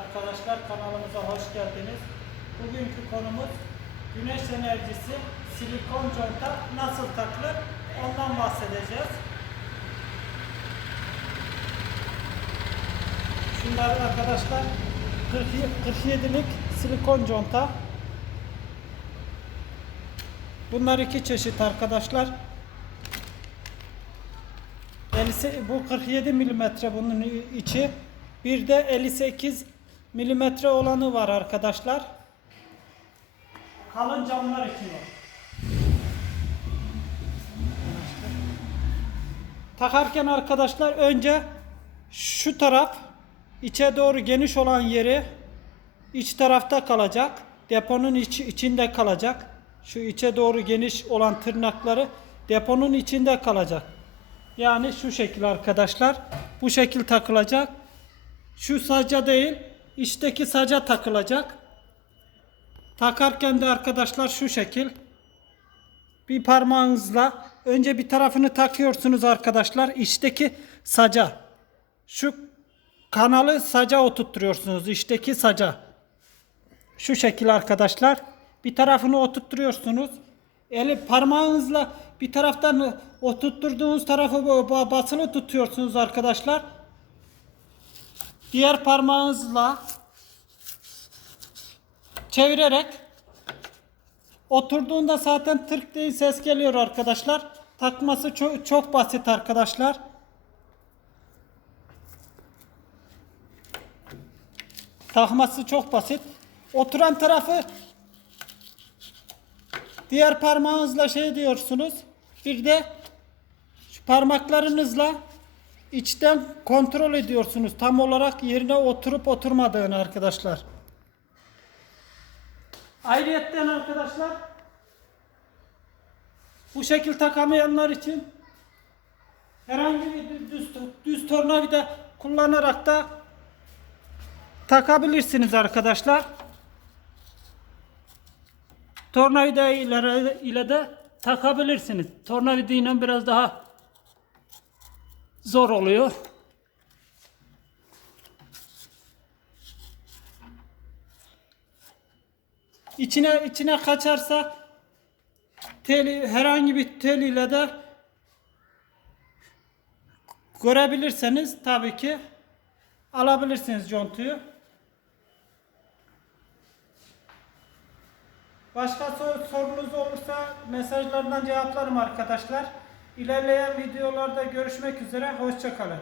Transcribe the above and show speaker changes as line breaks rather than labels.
Arkadaşlar kanalımıza hoş geldiniz. Bugünkü konumuz güneş enerjisi silikon conta nasıl takılır ondan bahsedeceğiz. Şunlar arkadaşlar 47'lik silikon conta. Bunlar iki çeşit arkadaşlar. 50, bu 47 milimetre bunun içi. Bir de 58 milimetre olanı var arkadaşlar. Kalın camlar için var. Takarken arkadaşlar önce şu taraf içe doğru geniş olan yeri iç tarafta kalacak. Deponun içi, içinde kalacak. Şu içe doğru geniş olan tırnakları deponun içinde kalacak. Yani şu şekil arkadaşlar. Bu şekil takılacak. Şu saca değil, içteki saca takılacak. Takarken de arkadaşlar şu şekil. Bir parmağınızla önce bir tarafını takıyorsunuz arkadaşlar. içteki saca. Şu kanalı saca oturtturuyorsunuz. içteki saca. Şu şekil arkadaşlar. Bir tarafını oturtturuyorsunuz. Eli parmağınızla bir taraftan oturtturduğunuz tarafı ba- basılı tutuyorsunuz arkadaşlar. Diğer parmağınızla çevirerek oturduğunda zaten tırk diye ses geliyor arkadaşlar. Takması çok, çok basit arkadaşlar. Takması çok basit. Oturan tarafı diğer parmağınızla şey diyorsunuz. Bir de şu parmaklarınızla içten kontrol ediyorsunuz. Tam olarak yerine oturup oturmadığını arkadaşlar. Ayrıyetten arkadaşlar bu şekil takamayanlar için herhangi bir düz, düz tornavida kullanarak da takabilirsiniz arkadaşlar. Tornavida ile, de takabilirsiniz. Tornavida ile biraz daha zor oluyor. İçine içine kaçarsa teli herhangi bir tel ile de görebilirseniz tabii ki alabilirsiniz contuyu. Başka sor- sorunuz olursa mesajlardan cevaplarım arkadaşlar. İlerleyen videolarda görüşmek üzere. Hoşçakalın.